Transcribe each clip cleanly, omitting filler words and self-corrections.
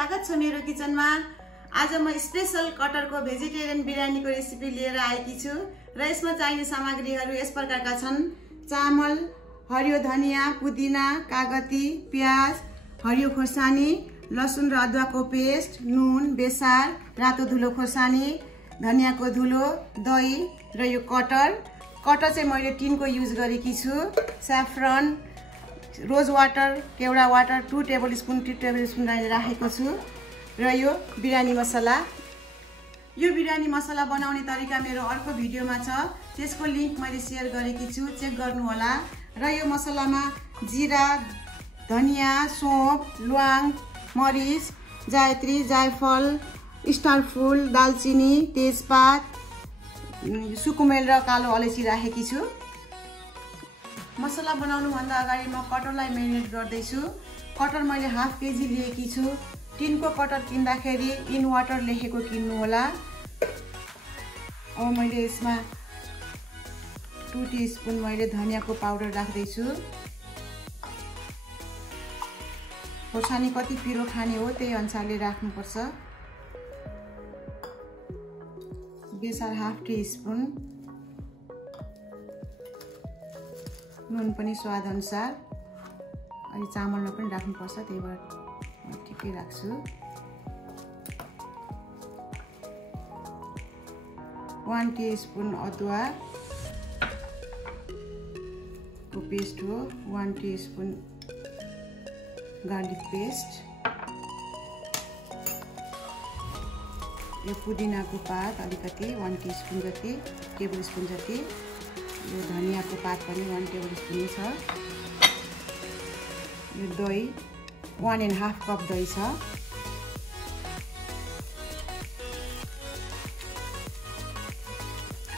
स्वागत छ मेरो किचनमा। आज म स्पेशल कटरको भेजिटेरियन बिरयानीको रेसिपी लिएर आएकी छु र यसमा चाहिने सामग्रीहरू यस प्रकारका छन्। चामल, हरियो धनिया, पुदिना, कागती, प्याज, हरियो खोर्सानी, लसुन र अदुवाको पेस्ट, नुन, बेसार, रातो धुलो खोर्सानी, धनियाको धुलो, दही र यो कटर चाहिँ मैले टिनको युज गरेकी छु। स्याफ्रन, रोज वाटर, केवडा वाटर 2 टेबलस्पुन राखेको छु र यो बिरयानी मसला। यो बिरयानी मसला बनाउने तरिका मेरो अर्को भिडियोमा छ, त्यसको लिंक मैले शेयर गरेकी छु, चेक गर्नु होला। र यो मसलामा जिरा, धनिया, सौंफ, ल्वाङ, मरिच, जायत्री, जायफल, स्टार फुल, दालचिनी, तेजपात, सुकुमेल र कालो अलैँची राखेकी छु। मसला बनाउनु भन्दा अगाडि म कटरलाई मेरिनेट गर्दै छु। कटर मैले हाफ केजी लिएकी छु। टिनको कटर किन्दाखेरि इन वाटर लेखेको किन्नु होला। अब मैले यसमा 2 टीस्पुन मैले धनियाको पाउडर राख्दै छु। खोर्सानी कति पिरो खाने हो त्यही अनुसारले राख्नुपर्छ। बेसार हाफ टीस्पुन, नुन पनि स्वाद अनुसार। अनि चामलमा पनि राख्नुपर्छ, त्यही भएर म ठिकै राख्छु। 1 टीस्पुन अदुवा को पेस्ट हो, 1 टीस्पुन गार्लिक पेस्ट, यो पुदिनाको पात अलिकति 1 टीस्पुन जति, टेबलस्पुन जति। यो धनियाको पात पनि 1 टेबलस्पुन छ। यो दही 1.5 कप दही छ।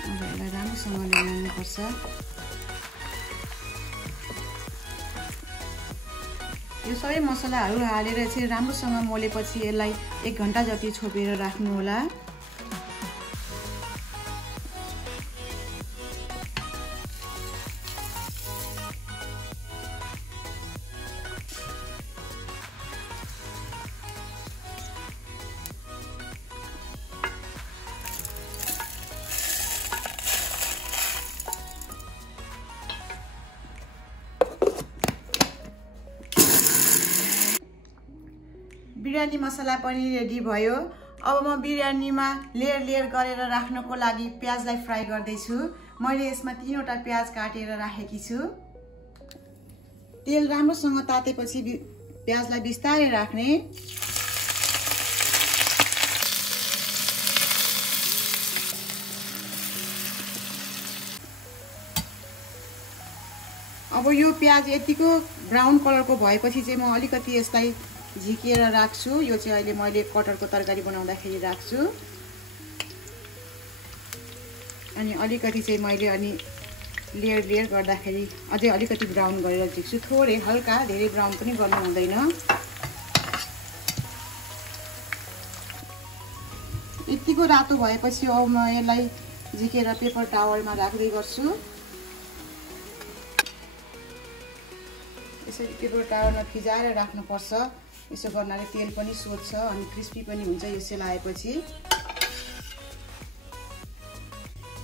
अब यसलाई राम्रोसँगले मोल्नुपर्छ। यो सबै मसलाहरू हालेर चाहिँ राम्रोसँग मोलेपछि यसलाई 1 घण्टा जति छोपेर राख्नु होला। बिरयानी मसला पनि रेडी भयो। अब म बिरयानीमा लेयर गरेर राख्नको लागि प्याजलाई फ्राई गर्दै छु। मैले यसमा 3 वटा प्याज काटेर राखेकी छु। तेल राम्रोसँग तातेपछि प्याजलाई बिस्तारै राख्ने। अब यो प्याज यतिको ब्राउन कलरको भएपछि चाहिँ म अलिकति यसलाई झिकेर राख्छु। यो चाहिँ अहिले मैले कटरको तरकारी बनाउँदाखेरि राख्छु। अनि अलिकति चाहिँ मैले लेयर गर्दाखेरि अझै अलिकति ब्राउन गरेर झिक्छु। थोरै हल्का, धेरै ब्राउन पनि गर्नु हुँदैन। यतिको रातो भएपछि अब म यसलाई झिकेर पेपर टावलमा राख्दै गर्छु। यसरी पेपर टावलमा फिजाएर राख्नुपर्छ। यसो गर्नाले तेल पनि सोध्छ अनि क्रिस्पी पनि हुन्छ। यो सेलाएपछि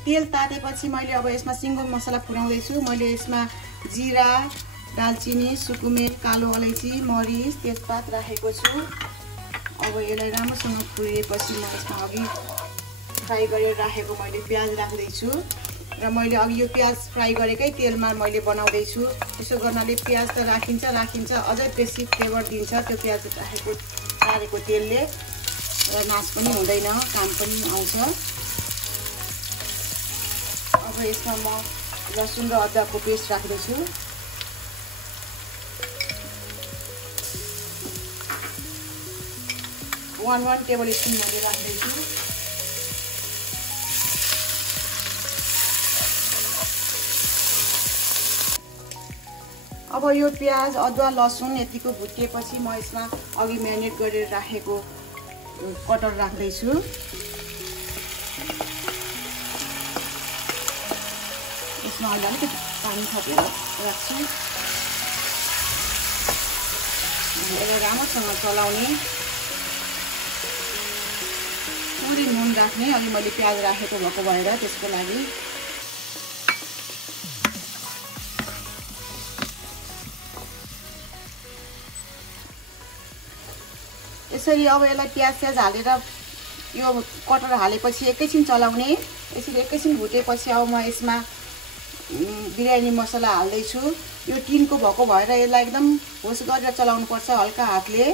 तेल तातेपछि मैले अब यसमा सिङ्गो मसला पुर्याउँदै छु। मैले यसमा जिरा, दालचिनी, सुकुमेल, कालो अलैँची, मरिच, तेजपात राखेको छु। अब यसलाई राम्रोसँग फुलेपछि म यसमा अघि फ्राई गरेर राखेको मैले प्याज राख्दै छु। र मैले अघि यो प्याज फ्राई गरेकै तेलमा मैले बनाउँदै छु। यसो गर्नाले प्याज त राखिन्छ अझै बेसी फ्लेभर दिन्छ त्यो प्याज राखेको तेलले, र नाश पनि हुँदैन, काम पनि आउँछ। अब यसमा म लसुन र अदुवाको पेस्ट राख्दैछु। one टेबलस्पुन मैले राख्दैछु। अब यो प्याज, अदुवा, लसुन यतिको भुटिएपछि म यसमा अघि म्यारिनेट गरेर राखेको कटर राख्दै छु। यसमा अलिकति पानी थपेर राख्छु। यसलाई राम्रोसँग चलाउने। नुन राख्ने। अघि मैले प्याज राखेको भएको भएर त्यसको लागि। यसरी अब यसलाई प्याज हालेर यो कटर हालेपछि एकैछिन चलाउने। यसरी एकैछिन भुटेपछि अब म यसमा बिरयानी मसला हाल्दैछु। यो टिनको भएको भएर यसलाई एकदम होस गरेर चलाउनु पर्छ हल्का हातले।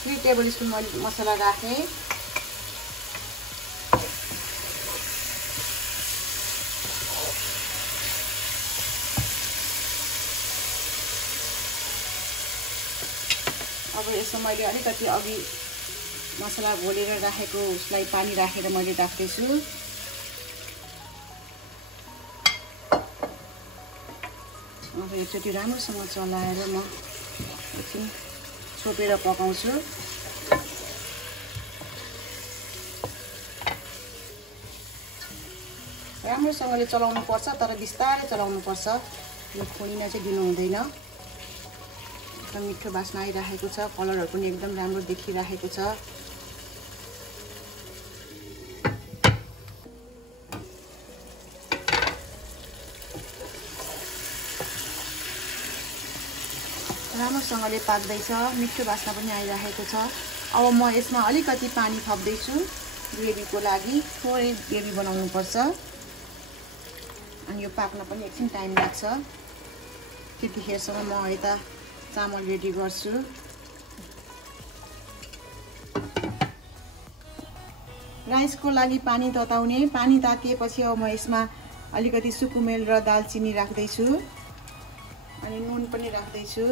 3 टेबलस्पुन मैले मसला राखेँ। अब यसमा मैले अलिकति अघि मसला घोलेर राखेको उसलाई पानी राखेर मैले राख्दैछु। अब एकचोटि राम्रोसँग चलाएर म एकछिन छोपेर पकाउँछु। राम्रोसँगले चलाउनु पर्छ, तर बिस्तारै चलाउनु पर्छ। यो खोलिन चाहिँ दिनु हुँदैन। एकदम मिठो बास्ना आइरहेको छ, कलरहरू पनि एकदम राम्रो देखिरहेको छ। राम्रोसँगले पाक्दैछ, मिठो बास्ना पनि आइरहेको छ। अब म यसमा अलिकति पानी थप्दैछु ग्रेभीको लागि। थोरै ग्रेभी बनाउनु पर्छ अनि यो पाक्न पनि एकछिन टाइम लाग्छ। त्यतिखेरसम्म म यता चामल रेडी गर्छु। राइसको लागि पानी तताउने। पानी तातिएपछि अब म यसमा अलिकति सुकुमेल र दालचिनी राख्दैछु अनि नुन पनि राख्दैछु।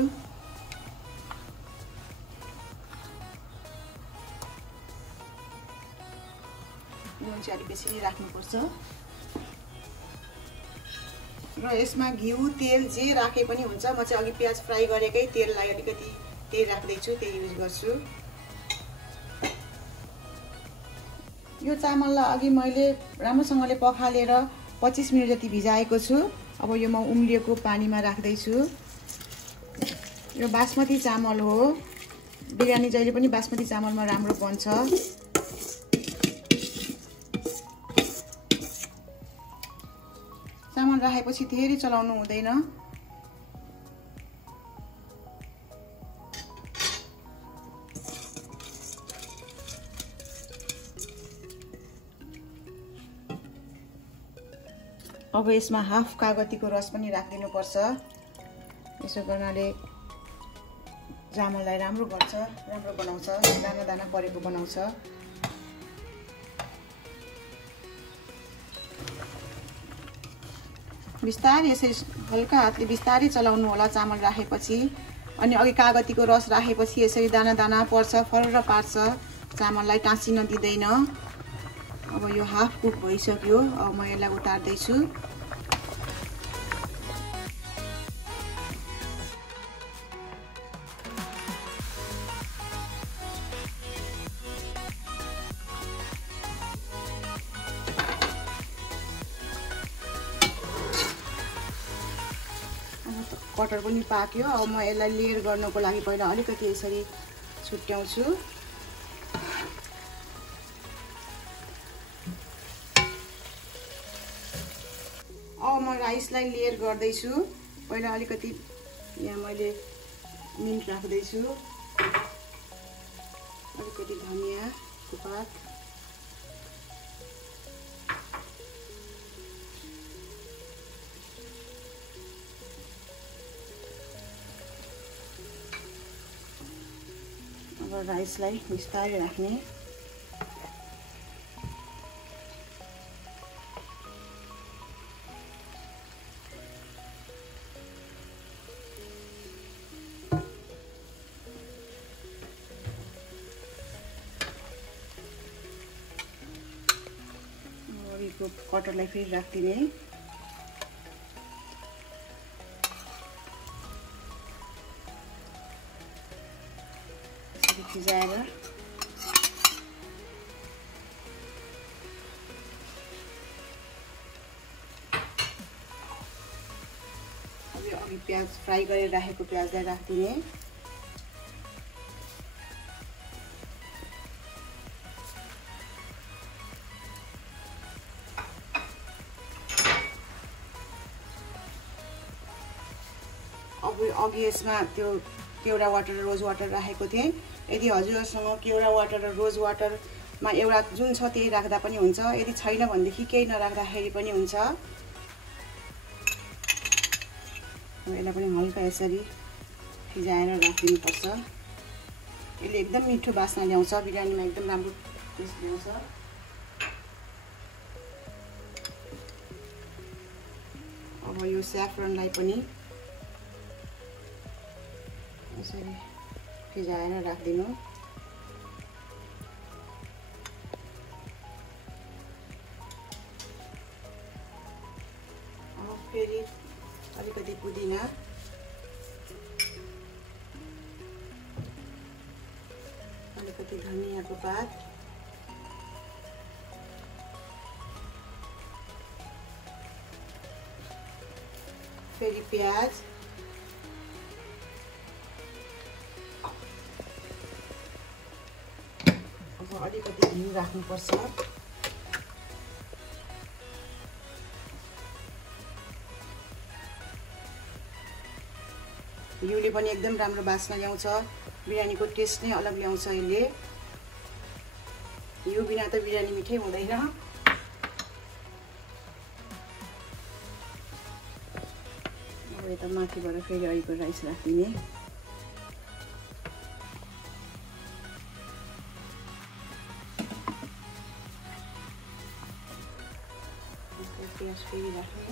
नुन चाहिँ अलिक बेसी नै राख्नुपर्छ र यसमा घिउ तेल जे राखे पनि हुन्छ। म चाहिँ अघि प्याज फ्राई गरेकै तेललाई अलिकति त्यही राख्दैछु, त्यही युज गर्छु। यो चामललाई अघि मैले राम्रोसँगले पखालेर 25 मिनट जति भिजाएको छु। अब यो म उम्लिएको पानीमा राख्दैछु। यो बासमती चामल हो। बिरयानी जहिले पनि बासमती चामलमा राम्रो बन्छ। चामल राखेपछि धेरै चलाउनु हुँदैन। अब यसमा हाफ कागतीको रस पनि राखिदिनु पर्छ। यसो गर्नाले चामललाई राम्रो गर्छ, राम्रो बनाउँछ, दाना दाना परेको बनाउँछ। बिस्तारै यसरी हल्का हातले बिस्तारै चलाउनु होला चामल राखेपछि। अनि अघि कागतीको रस राखेपछि यसरी दाना दाना पर्छ, फरर पार्छ, चामललाई टाँसिन दिँदैन। अब यो हाफ कुक भइसक्यो। अब म यसलाई उतार्दैछु। कटर पनि पाक्यो। अब म यसलाई लेयर गर्नको लागि पहिला अलिकति यसरी छुट्याउँछु। अब म राइसलाई लेयर गर्दैछु। पहिला अलिकति यहाँ मैले मिन्ट राख्दैछु, अलिकति धनियाको पात, अब राइसलाई बिस्तारै राख्ने। अघिको कटरलाई फेरि राखिदिने। भिजाएर अघि प्याज फ्राई गरेर राखेको प्याजलाई राखिदिने। अघि यसमा त्यो केवडा वाटर र रोज वाटर राखेको थिएँ। यदि हजुरहरूसँग केवडा वाटर र रोज वाटरमा एउटा जुन छ त्यही राख्दा पनि हुन्छ, यदि छैन भनेदेखि केही नराख्दाखेरि पनि हुन्छ। यसलाई पनि हल्का यसरी फिजाएर राखिदिनुपर्छ। यसले एकदम मिठो बास्ना ल्याउँछ, बिरयानीमा एकदम राम्रो टेस्ट ल्याउँछ। अब यो स्याफ्रनलाई पनि यसरी फिजाएर राखिदिनु। फेरि अलिकति पुदिना, अलिकति धनियाको पात, फेरि प्याज, अब अलिकति घिउ राख्नुपर्छ। घिउले पनि एकदम राम्रो बास्ना ल्याउँछ, बिरयानीको टेस्ट नै अलग ल्याउँछ यसले। घिउ बिना त बिरयानी मिठै हुँदैन। अब यता माथिबाट फेरि अहिलेको राइस राखिदिने। प्याज फेरि राख्ने।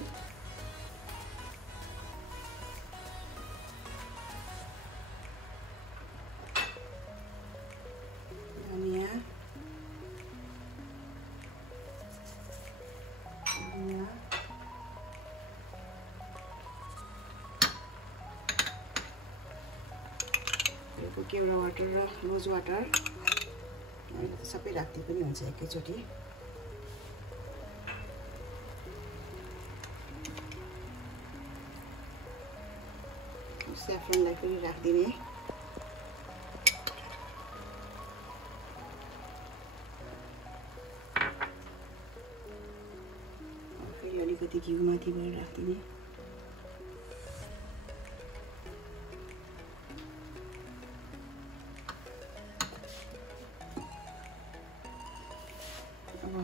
केवडा वाटर र रोज वाटर सबै राख्दै पनि हुन्छ एकैचोटि। स्याफ्रनलाई पनि राखिदिने। फेरि अलिकति घिउ माथिबाट राखिदिने।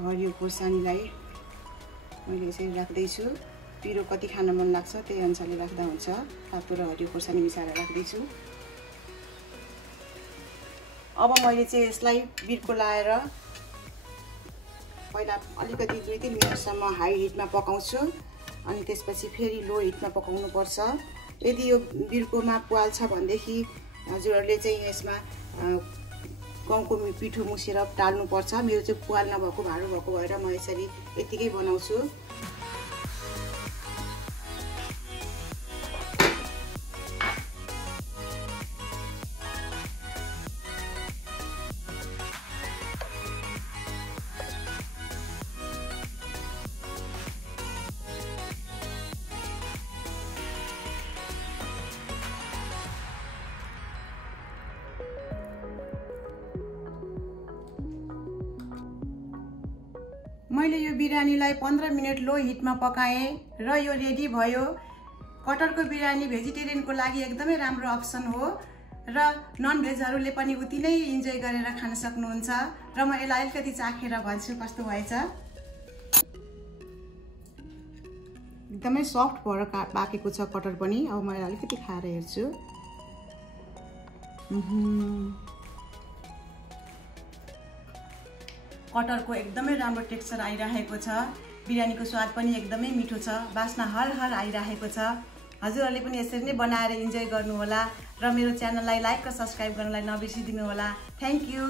हरियो खोर्सानीलाई मैले यसरी राख्दैछु। पिरो कति खान मन लाग्छ त्यही अनुसारले राख्दा हुन्छ। तातो र हरियो खोर्सानी मिसाएर राख्दैछु। अब मैले चाहिँ यसलाई बिर्को लाएर पहिला अलिकति 2-3 मिनटसम्म हाई हिटमा पकाउँछु, अनि त्यसपछि फेरि लो हिटमा पकाउनु पर्छ। यदि यो बिर्कोमा प्वाल छ भनेदेखि हजुरहरूले चाहिँ यसमा गहुँको पिठो मुसेर टाल्नुपर्छ। मेरो चाहिँ प्वाल नभएको भाँडो भएको भएर म यसरी यतिकै बनाउँछु। मैले यो बिरयानीलाई 15 मिनट लो हिटमा पकाएँ र यो रेडी भयो। कटरको बिरयानी भेजिटेरियनको लागि एकदमै राम्रो अप्सन हो र नन भेजहरूले पनि उति नै इन्जोय गरेर खान सक्नुहुन्छ। र म यसलाई अलिकति चाखेर भन्छु कस्तो भएछ। एकदमै सफ्ट भएर पाकेको छ कटर पनि। अब म अलिकति खाएर हेर्छु। कटरको एकदमै राम्रो टेक्सचर आइरहेको छ। बिरयानीको स्वाद पनि एकदमै मिठो छ, बास्ना हर आइरहेको छ। हजुरहरूले पनि यसरी नै बनाएर इन्जोय गर्नुहोला र मेरो च्यानललाई लाइक र सब्स्क्राइब गर्नलाई नबिर्सिदिनु होला। Thank you.